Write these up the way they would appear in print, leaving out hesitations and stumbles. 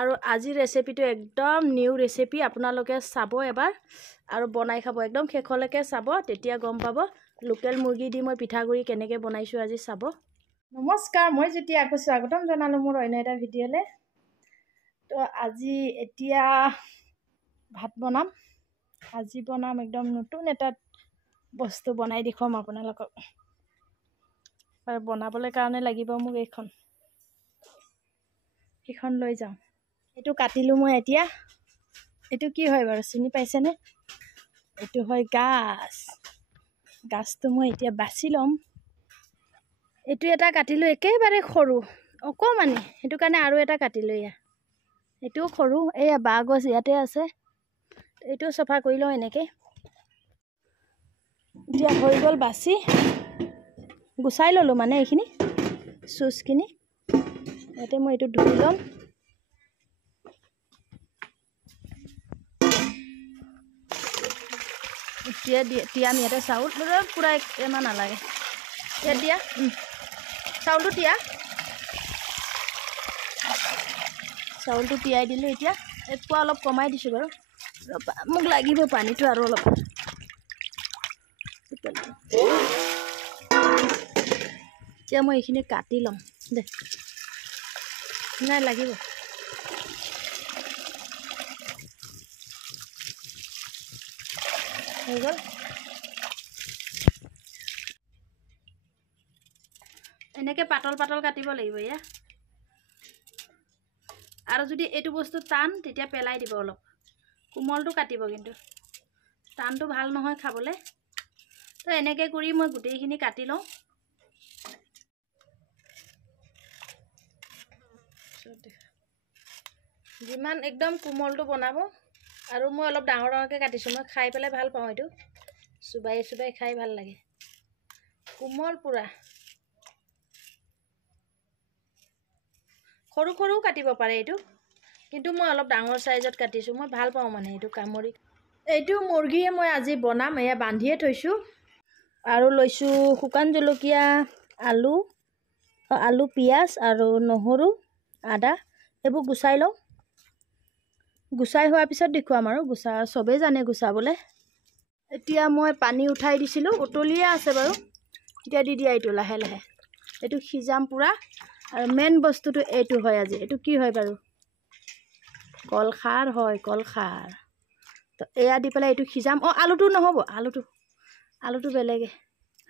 আৰু আজি ৰেচিপিটো একদম নিউ ৰেচিপি, আপোনালোকে চাব এবাৰ আৰু বনাই খাব, একদম শেষলৈকে চাব, তেতিয়া গম পাব লোকেল মুৰ্গী দি মই পিঠাগুড়ি কেনেকৈ বনাইছোঁ আজি চাব। নমস্কাৰ, মই যেতিয়া আকৌ স্বাগতম জনালোঁ মোৰ অন্য এটা ভিডিঅ'লৈ। তো আজি এতিয়া ভাত বনাম, আজি বনাম একদম নতুন এটা বস্তু বনাই দেখুৱাম আপোনালোকক। আৰু বনাবলৈ কাৰণে লাগিব মোক এইখন লৈ যাওঁ। এইটো কাটিলোঁ মই এতিয়া। এইটো কি হয় বাৰু চিনি পাইছেনে? এইটো হয় গাজ। গাজটো মই এতিয়া বাছি ল'ম। এইটো এটা কাটিলোঁ একেবাৰে সৰু অকণমানি, সেইটো কাৰণে আৰু এটা কাটিলোঁ। এইটোও সৰু, এয়া বাঁহ গছ ইয়াতে আছে। এইটো চফা কৰি লওঁ এনেকৈ। এতিয়া হৈ গ'ল বাছি, গুচাই ল'লোঁ মানে এইখিনি চুচখিনি। ইয়াতে মই এইটো ধুই ল'ম। তিয়াম ইয়াতে চাউল পূৰা ইমান নালাগে। ইয়াত দিয়া চাউলটো তিয়াই দিলোঁ। এতিয়া পোৱা অলপ কমাই দিছোঁ বাৰু, মোক লাগিব পানীটো আৰু অলপ। এতিয়া মই এইখিনি কাটি ল'ম দে, নাই লাগিব। হৈ গ'ল। এনেকৈ পাতল পাতল কাটিব লাগিব এয়া। আৰু যদি এইটো বস্তু টান তেতিয়া পেলাই দিব, অলপ কোমলটো কাটিব, কিন্তু টানটো ভাল নহয় খাবলৈ। তো এনেকৈ কৰি মই গোটেইখিনি কাটি লওঁ। যিমান একদম কোমলটো বনাব। আৰু মই অলপ ডাঙৰ ডাঙৰকৈ কাটিছোঁ, মই খাই পেলাই ভাল পাওঁ। এইটো চুবাই খাই ভাল লাগে, কোমল পূৰা। সৰু সৰুও কাটিব পাৰে এইটো, কিন্তু মই অলপ ডাঙৰ চাইজত কাটিছোঁ, মই ভাল পাওঁ মানে এইটো কামুৰি। এইটো মুৰ্গীয়ে মই আজি বনাম, এয়া বান্ধিয়ে থৈছোঁ। আৰু লৈছোঁ শুকান জলকীয়া, আলু, পিঁয়াজ আৰু নহৰু, আদা। এইবোৰ গুচাই লওঁ। গুচাই হোৱাৰ পিছত দেখুৱাম আৰু চবেই জানে গুচাবলৈ। এতিয়া মই পানী উঠাই দিছিলোঁ, উতলিয়ে আছে বাৰু। এতিয়া দি দিয়া এইটো লাহে লাহে। এইটো সিজাম পূৰা। আৰু মেইন বস্তুটো এইটো হয় আজি। এইটো কি হয় বাৰু? কলখাৰ হয়, কলখাৰ। তো এয়া দি পেলাই এইটো সিজাম। আলুটো নহ'ব, আলুটো বেলেগে।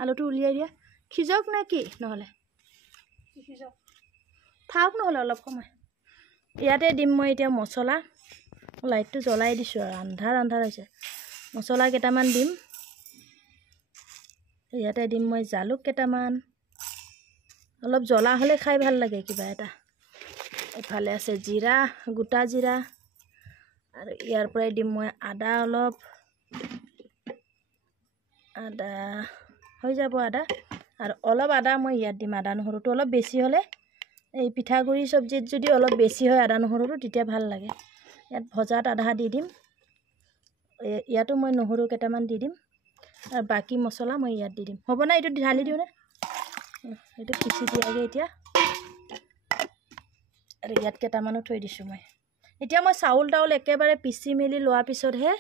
আলুটো উলিয়াই দিয়া, সিজক নে কি? নহ'লে সিজক, থাওক নহ'লে অলপ সময়। ইয়াতে দিম মই এতিয়া মছলা। লাইটটো জ্বলাই দিছোঁ আৰু আন্ধাৰ হৈছে। মছলা কেইটামান দিম। ইয়াতে দিম মই জালুক কেইটামান। অলপ জ্বলা হ'লে খাই ভাল লাগে কিবা এটা। এফালে আছে জিৰা, গোটা জিৰা। আৰু ইয়াৰ পৰাই দিম মই আদা অলপ। আদা হৈ যাব আদা। আৰু অলপ আদা মই ইয়াত দিম। আদা নহৰুটো অলপ বেছি হ'লে, এই পিঠাগুড়ি চব্জিত যদি অলপ বেছি হয় আদা নহৰুটো, তেতিয়া ভাল লাগে। ইয়াত ভজাত আধা দি দিম। ইয়াতো মই নহৰু কেইটামান দি দিম। আৰু বাকী মছলা মই ইয়াত দি দিম। হ'বনে? এইটো ঢালি দিওঁনে? এইটো পিচি দিয়াগৈ এতিয়া। আৰু ইয়াত কেইটামানো থৈ দিছোঁ মই। এতিয়া মই চাউল একেবাৰে পিচি মেলি লোৱাৰ পিছতহে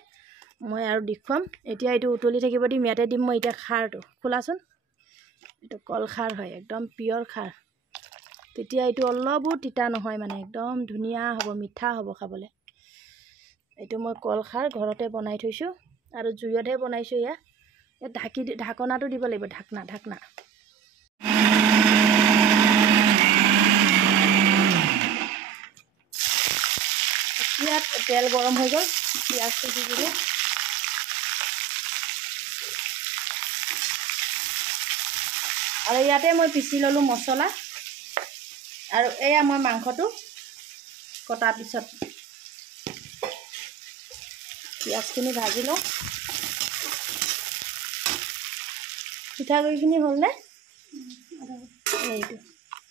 মই আৰু দেখুৱাম। এতিয়া এইটো উতলি থাকিব দিম। ইয়াতে দিম মই এতিয়া খাৰটো। খোলাচোন। এইটো কলখাৰ হয়, একদম পিয়ৰ খাৰ। তেতিয়া এইটো অলপো তিতা নহয়, মানে একদম ধুনীয়া হ'ব, মিঠা হ'ব খাবলৈ। এইটো মই কলখাৰ ঘৰতে বনাই থৈছোঁ আৰু জুইতহে বনাইছোঁ। ইয়াত ঢাকনাটো দিব লাগিব, ঢাকনা। ইয়াত তেল গৰম হৈ গ'ল, পিঁয়াজটো দি দিলোঁ। আৰু ইয়াতে মই পিচি ল'লোঁ মছলা। আৰু এয়া মই মাংসটো কটাৰ পিছত পিঁয়াজখিনি ভাজি লওঁ। পিঠাগুড়িখিনি হ'লনে?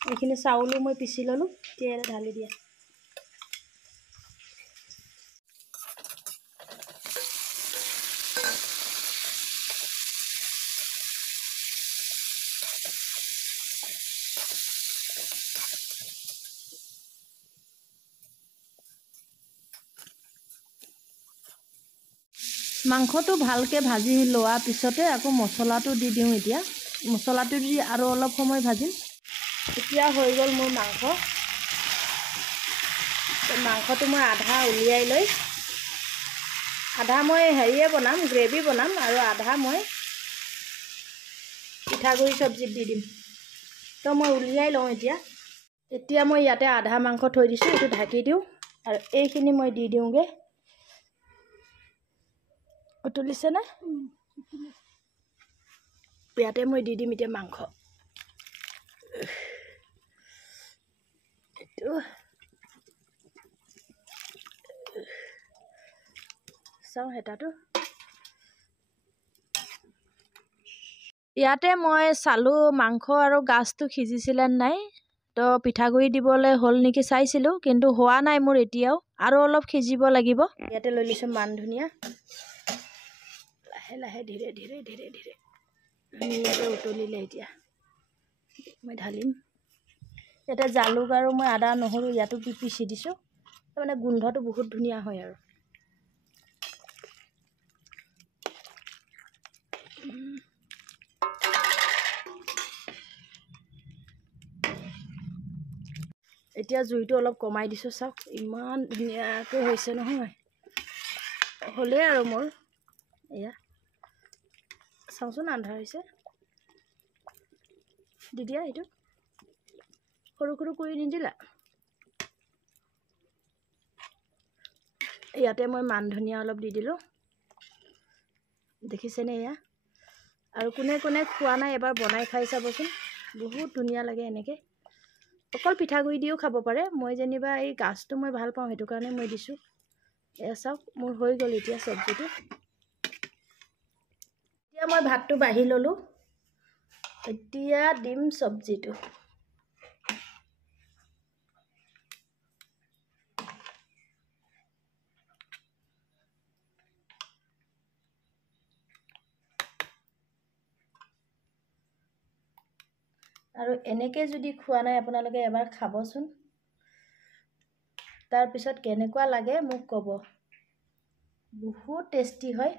এইখিনি চাউলো মই পিচি ল'লোঁ। এতিয়া ঢালি দিয়া। মাংসটো ভালকৈ ভাজি লোৱাৰ পিছতে আকৌ মছলাটো দি দিওঁ। এতিয়া মছলাটো দি আৰু অলপ সময় ভাজিম। এতিয়া হৈ গ'ল মোৰ মাংস। মাংসটো মই আধা উলিয়াই লৈ আধা মই হেৰিয়ে বনাম, গ্ৰেভি বনাম, আৰু আধা মই পিঠাগুড়ি চব্জিত দি দিম। তো মই উলিয়াই লওঁ। এতিয়া মই ইয়াতে আধা মাংস থৈ দিছোঁ, এইটো ঢাকি দিওঁ আৰু এইখিনি মই দি দিওঁগৈ। উতলিছেনে? ইয়াতে মই দি দিম এতিয়া মাংস। এইটো চাওঁ হেতাটো। ইয়াতে মই চালোঁ মাংস আৰু গাজটো সিজিছিলে নাই। তো পিঠাগুড়ি দিবলৈ হ'ল নেকি চাইছিলোঁ, কিন্তু হোৱা নাই মোৰ এতিয়াও, আৰু অলপ সিজিব লাগিব। ইয়াতে লৈ লৈছোঁ মান ধনিয়া। লাহে লাহে ধীৰে ধীৰে ধীৰে ধীৰে ধুনীয়াকৈ উতলিলে এতিয়া মই ঢালিম। ইয়াতে জালুক আৰু মই আদা নহৰু ইয়াতো পিচি দিছোঁ, তাৰমানে গোন্ধটো বহুত ধুনীয়া হয়। আৰু এতিয়া জুইটো অলপ কমাই দিছোঁ। চাওক ইমান ধুনীয়াকৈ হৈছে নহয়। হ'লেই আৰু মোৰ এয়া চাওঁচোন, আন্ধাৰ হৈছে। দি দিয়া, এইটো সৰু সৰু কৰি নিদিলা। ইয়াতে মই মান ধনিয়া অলপ দি দিলোঁ, দেখিছেনে এয়া। আৰু কোনে কোনে খোৱা নাই এবাৰ বনাই খাই চাবচোন, বহুত ধুনীয়া লাগে এনেকৈ। অকল পিঠাগুড়ি দিও খাব পাৰে। মই যেনিবা এই গাজটো মই ভাল পাওঁ, সেইটো কাৰণে মই দিছোঁ। এয়া চাওক মোৰ হৈ গ'ল এতিয়া চব্জিটো। এতিয়া মই ভাতটো বাঢ়ি ল'লোঁ, এতিয়া দিম চব্জিটো। আৰু এনেকৈ যদি খোৱা নাই আপোনালোকে এবাৰ খাবচোন, তাৰপিছত কেনেকুৱা লাগে মোক ক'ব। বহুত টেষ্টি হয়।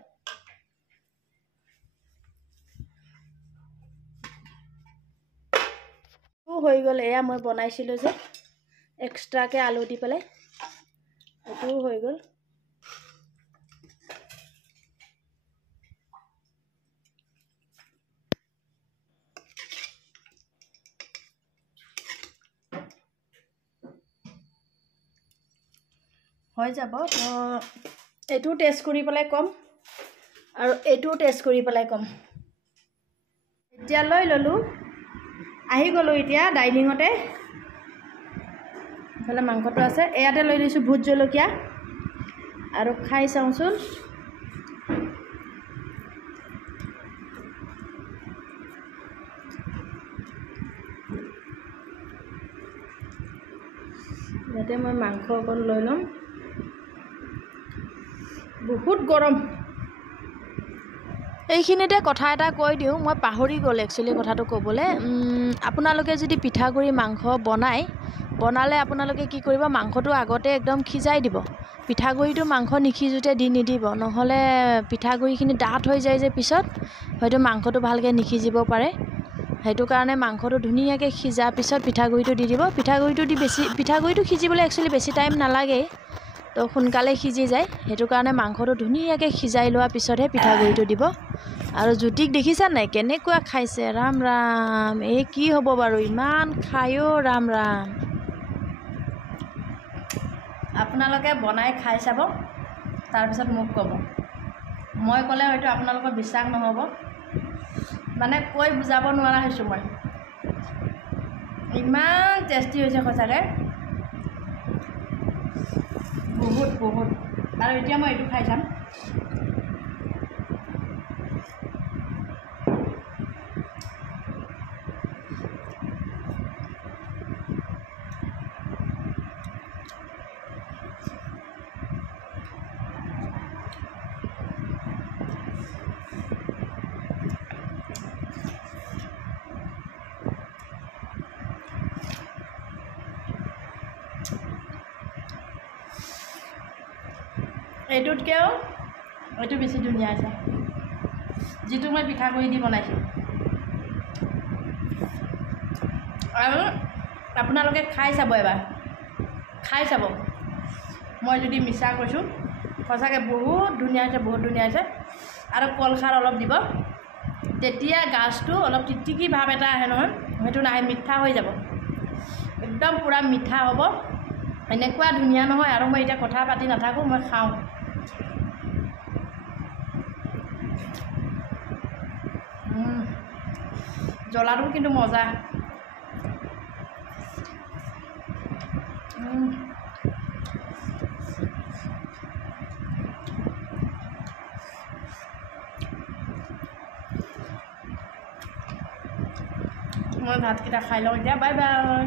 হৈ গ'ল। এয়া মই বনাইছিলোঁ যে এক্সট্ৰাকৈ আলু দি পেলাই, এইটোও হৈ গ'ল। হৈ যাব। তো এইটোও টেষ্ট কৰি পেলাই ক'ম, আৰু এইটোও টেষ্ট কৰি পেলাই ক'ম। এতিয়া লৈ ল'লোঁ, আহি গ'লোঁ এতিয়া ডাইনিঙতে। ইফালে মাংসটো আছে, ইয়াতে লৈ লৈছোঁ ভোট জলকীয়া, আৰু খাই চাওঁচোন। ইয়াতে মই মাংস অকণ লৈ ল'ম। বহুত গৰম। এইখিনিতে কথা এটা কৈ দিওঁ, মই পাহৰি গ'ল একচুৱেলি কথাটো ক'বলৈ। আপোনালোকে যদি পিঠাগুড়ি মাংস বনালে আপোনালোকে কি কৰিব, মাংসটো আগতে একদম সিজাই দিব। পিঠাগুড়িটো মাংস নিসিজোতে দি নিদিব, নহ'লে পিঠাগুড়িখিনি ডাঠ হৈ যায় যে পিছত হয়তো মাংসটো ভালকৈ নিসিজিব পাৰে। সেইটো কাৰণে মাংসটো ধুনীয়াকৈ সিজাৰ পিছত পিঠাগুড়িটো দি দিব। পিঠাগুড়িটো সিজিবলৈ একচুৱেলি বেছি টাইম নালাগেই, তো সোনকালে সিজি যায়। সেইটো কাৰণে মাংসটো ধুনীয়াকৈ সিজাই লোৱাৰ পিছতহে পিঠাগুড়িটো দিব। আৰু জ্যোতিক দেখিছা নাই কেনেকুৱা খাইছে, ৰাম ৰাম, এই কি হ'ব বাৰু, ইমান খায়ো, ৰাম ৰাম। আপোনালোকে বনাই খাই চাব, তাৰপিছত মোক ক'ব। মই ক'লে হয়তো আপোনালোকৰ বিশ্বাস নহ'ব, মানে কৈ বুজাব নোৱাৰা হৈছোঁ মই। ইমান টেষ্টি হৈছে সঁচাকৈ, বহুত বহুত। আৰু এতিয়া মই এইটো খাই চাম। এইটোতকৈও এইটো বেছি ধুনীয়া আছে যিটো মই পিঠাগুড়ি দি বনাইছোঁ আৰু আপোনালোকে খাই চাব এবাৰ খাই চাব মই যদি মিছা কৈছোঁ সঁচাকৈ বহুত ধুনীয়া হৈছে আৰু কলখাৰ অলপ দিব তেতিয়া গাজটো অলপ টিটিকি ভাৱ এটা আহে নহয় সেইটো নাহে মিঠা হৈ যাব একদম পূৰা মিঠা হ'ব এনেকুৱা ধুনীয়া নহয় আৰু মই এতিয়া কথা পাতি নাথাকোঁ মই খাওঁ জ্বলাটো কিন্তু মজা মই ভাতকেইটা খাই লওঁ এতিয়া বাই বাই